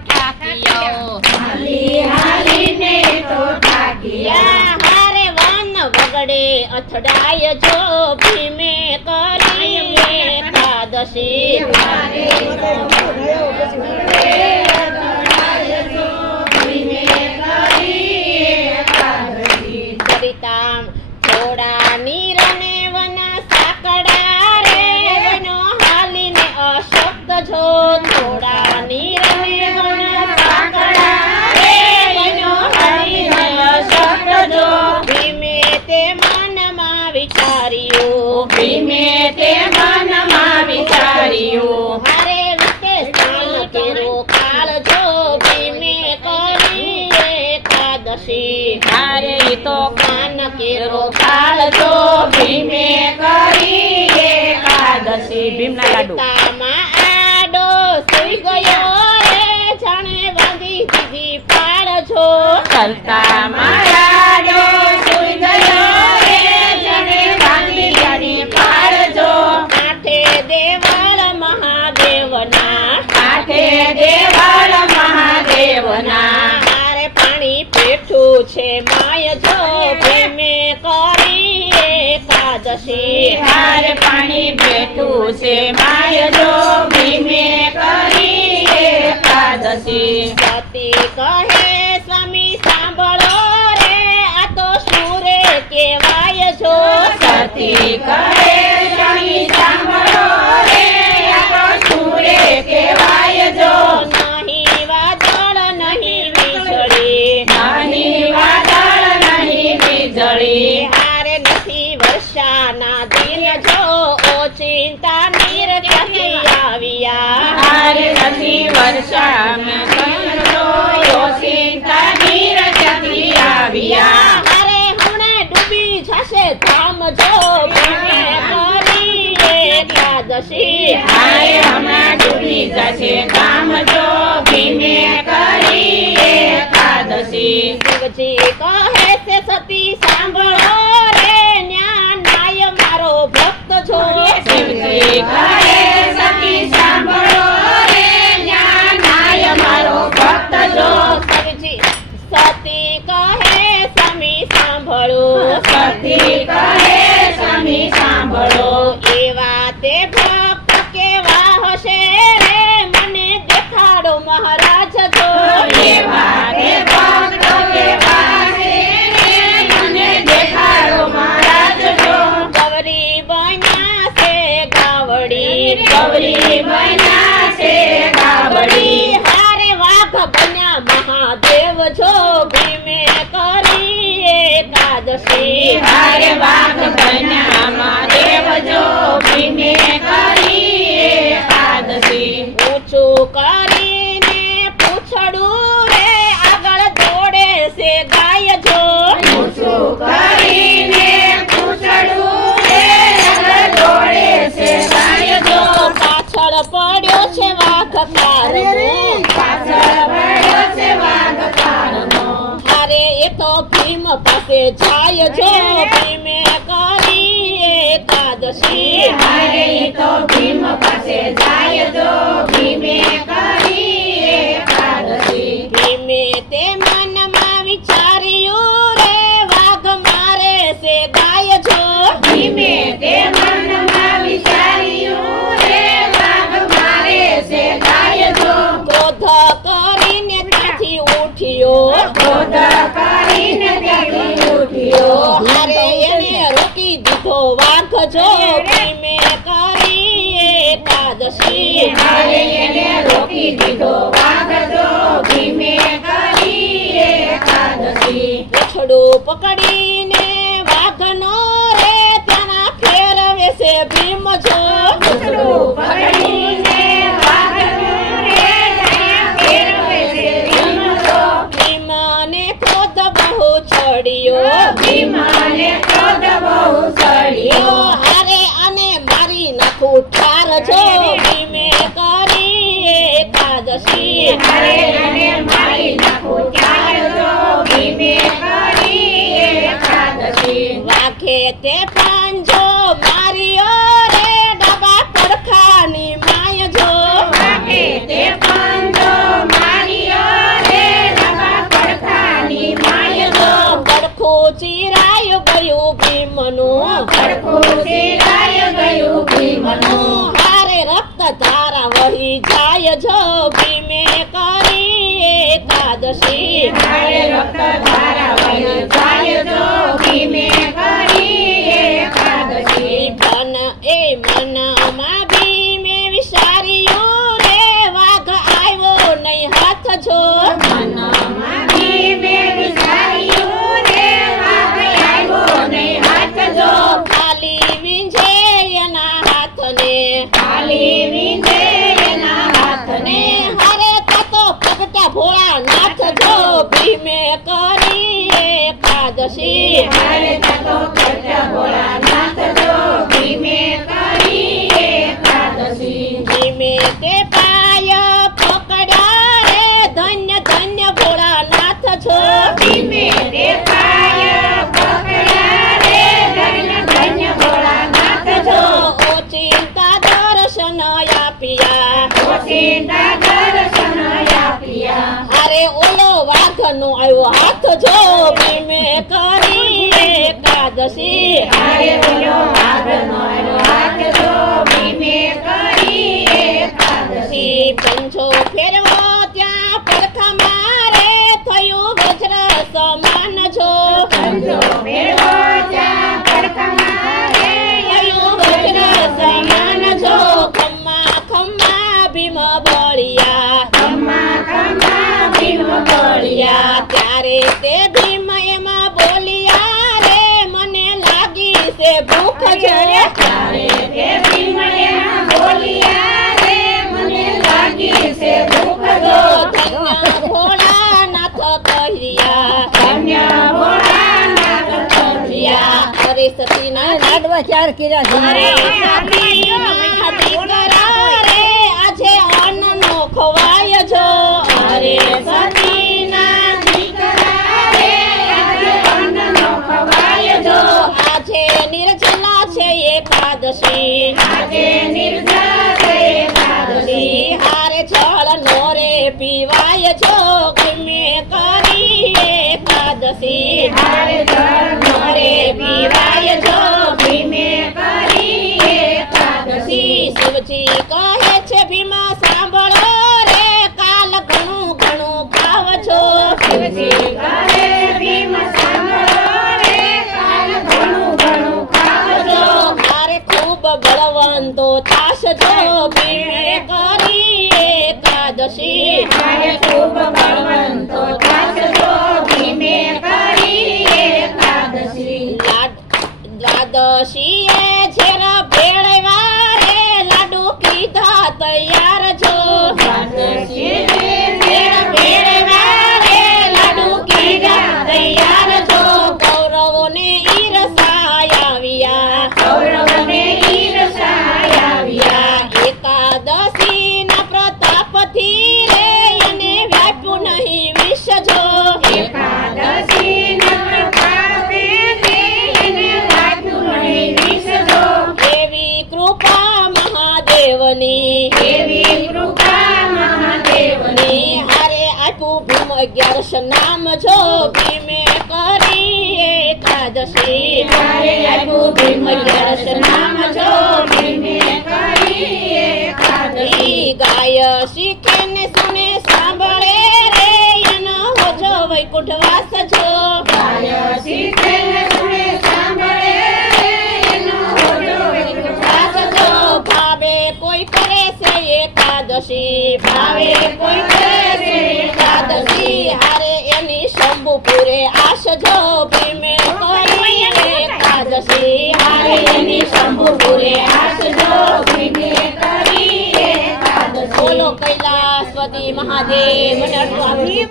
ઠાકીયો હાલી હાલીને તો થાક્યા હારે વન વગડે અથડાય જો ભીમે કરી એકાદશી હારે સરિતામ થોડા નીરને વના સાકડા રે વનો હાલીને અશક્ત જો થોડા નીરને વના સાકડા રે વનો હાલીને અશક્ત જો ભીમે તે મનમાં વિચાર્યું ભીમે તે મનમાં વિચાર્યું હારે વિતે સ્નાન કેરો કાળ જો ભીમે કરી એકાદશી હારે તો કાન કેરો કાળ જો ભીમે કરી એકાદશી ભીમના લાડુ તામાં આડો સુઈ ગયો રે જાણે બાંધી દીધી પાડ જો ચાલતા મારાડો સુઈ ગયો રે જણે બાંધી દીધી પાડજો કાંઠે દેવળ મહાદેવના કાંઠે દેવળ મહાદેવના મારે પાણી પેઠું છે માય જો ભીમે કરી એકાદશી હાર પાણી બેઠું છે માય જો ભીમે કરી એકાદશી સતી કહે સ્વામી સાંભળો રે આ તો સુરે કેવાય જો સતી કહે સ્વામી સાંભળો રે આ તો સુરે કહેવાય જો નહીં વાદળ નહીં વીજળી નહીં વાદળ નહીં વીજળી હારે નથી વર્ષાના દિન જો ઓચિંતા નીર ક્યાંથી આવ્યા હારે નથી વર્ષા મેં કહ્યું ઓચિંતા નીર ક્યાંથી આવ્યા હારે હમણે ડૂબી જશે ધામ જો ભીમે કરી એકાદશી હારે હમણાં ડૂબી જશે કામ જો ભીમે કરી એકાદશી શિવજી કહે છે સતી સાંભળો રે ન્યા નાય મારો ભક્ત જો શિવજી કહે સતી સાંભળો રે ન્યાય મારો ભક્ત જો શિવજી સતી કહે સ્વામી સાંભળો સતી કહે સ્વામી સાંભળો એવા તે ભક્ત કેવા હશે રે મને દેખાડો મહારાજ જો એવા તે ભક્ત કેવા છે રે મને દેખાડો મહારાજ જો ગૌરી બન્યા છે ગાવડી ગૌરી બન્યા છે ગાવડી હારે વાઘ બન્યા મહાદેવ જો ભીમે કરી એકાદશી હારે વાઘ બન્યા મહાદેવ જો ભીમે કરી એકાદશી ઊંચું કરીને પૂછડું રે આગળ દોડે છે ગાય જો ઊંચું કરીને પૂછડું રે આગળ દોડે છે ગાય જો પાછળ પડ્યો છે વાઘ કારનો પાછળ પડ્યો છે વાઘ કારનો હારે એ તો ભીમ પાસે જાય જો ભીમે કરી એકાદશી હારે તો ભીમ પાસે જાય જો ભીમે કરી એકાદશી ભીમે તે મનમાં વિચાર્યું રે વાઘ મારે છે ગાય જો ભીમે તે મનમાં વિચાર્યું રે વાઘ મારે છે ગાય જો ક્રોધ કરીને ત્યાંથી ઉઠ્યો ક્રોધ કરીને ત્યાંથી ઉઠ્યો હારે એને રોકી દીધો વાઘ જો ભીમે કરી એકાદશી હારે એને રોકી દીધો વાઘ જો ભીમે કરી એકાદશી પૂછડું પકડીને વાઘનો રે ત્યાંના ફેરવે છે ભીમ જો પૂછડું પકડીને વાઘનું રે ત્યાં ફેરવે છે ભીમ જો ભીમને ક્રોધ બહુ ચડ્યો ભીમને ક્રોધ બહુ ચડ્યો હારે આને મારી નાખું ઠાર જો ભીમે કરી એકાદશી હારે અને મારી નાખું ચાર જો ભીમે કરી એકાદશી વાઘે તે પાંજો માર્યો ઉછીરાય ગયું ભીમનું. હારે રક્ત ધારા વહી જાય જો ભીમે કરી એકાદશી. હારે રક્ત ધારા વહી જાય જો ભીમે કરી એકાદશી. મનમાં ભીમે વિચાર્યું રે વાઘ આવ્યો નહીં હાથ જો. મનમાં ભીમે વિચાર્યું રે વાઘ આવ્યો નહીં હાથ જો. ખાલી વીંઝે એના હાથને. ખાલી વીંધે એના હાથને. હારે તો પ્રગટા ભોળા નાથ જો ભીમે કરી એકાદશી. હારે તો પ્રગટા ભોળાનાથ જો ભીમે કરી એકાદશી. ભીમે તે પાય પકડ્યા રે ધન્ય ધન્ય ભોળાનાથ છો. ભીમે તે પાય પકડ્યા રે ધન્ય ધન્ય ભોળાનાથ જો. ઓચિંતા દર્શન આપ્યા. ઓચિંતા દર્શન આપ્યા. અરે ઓલો વાઘનો આવ્યો હાથ જો ભીમે કરી એકાદશી. હારે ઓલો વાઘનો આવ્યો હાથ જો ભીમે કરી એકાદશી. પંચો ફેરવો ત્યાં પડખા મારે થયું વજ્ર સમાન જો. પંજો ફેરવો ત્યાં પડખામાં રે થયું વજ્ર સમાન જો. ખમ્મા ખમ્મા ભીમ બળિયા. ખમ્મા ખમ્મા ભીમ બળિયા. ત્યારે તે ભીમ એમાં બોલિયા રે મને લાગી છે ભૂખ જો. ત્યારે તે ભીમણિયા બોલિયા રે મને લાગી છે ભૂખ જો. ધન્ય ભોળાનાથ કહ્યા. ધન્ય ભોળાનાથ કહ્યા. હરે સતીના લાડવા ચાર કર્યા. હરે સતીના દીકરા રે આજે અન્નનો ખવાય જો. હરે સતીના દીકરા રે આજે અન્નનો ખવાય જો. આજે નિર્જલા છે એકાદશી. આજે નિર્જલા છે એકાદશી. હારે જળ નો રે પીવાય જો ગમે કરી એકાદશી. હારે જળ રે પીવાય જો ભીમે કરી એકાદશી. શિવજી કહે છે ભીમા સાંભળો રે કાલ ઘણું ઘણું ખાવજો. શિવજી કહે ભીમ સાંભળો રે કાલ ઘણું ઘણું ખાવજો. તારે ખૂબ બળવંતો થાશજો ભીમે કરી એકાદશી. હારે ખૂબ બળવંતો થાશજો ભીમે કરી એકાદશી. દ્વાદશીએ ઝેરા ભેળવા રે લાડુ કીધા તૈયાર જો. દ્વાદશીએ ઝેરા ભેળવા રે લાડુ કીધા તૈયાર જો. કૌરવોને ઈર્ષાય આવ્યા. કૌરવને ઈર્ષાય આવ્યા. એકાદશીના પ્રતાપથી રે એને વ્યાપ્યું નહીં વિષ જો. એકાદશીના પ્રતાપે એને લાગ્યું નહીં વિષ જો. એવી કૃપા મહાદેવની. એવી કૃપા મહાદેવની. હારે આપ્યું ભીમ 11 નામ જો ભીમે કરી એકાદશી. હારે આપ્યું ભીમ 11 નામ જો ભીમે કરી એકાદશી. ગાય શીખે ને સુને સાંભળે રે એનો હોજો વૈકુંઠ વાસ જો. ગાય શીખે ને સુને સાંભળે એનો હોજો વૈકુંઠ વાસ જો. ભાવે કોઈ કરે છે એકાદશી. ભાવે કોઈ કરે છે એકાદશી. હારે એની શંભુપુરે આશ જો ભીમે કરી એકાદશી. હારે એની શંભુપુરે આશ જો ભીમે કરી એકાદશી. બોલો કૈલાસપતિ મહાદેવ મને આટલું આપી.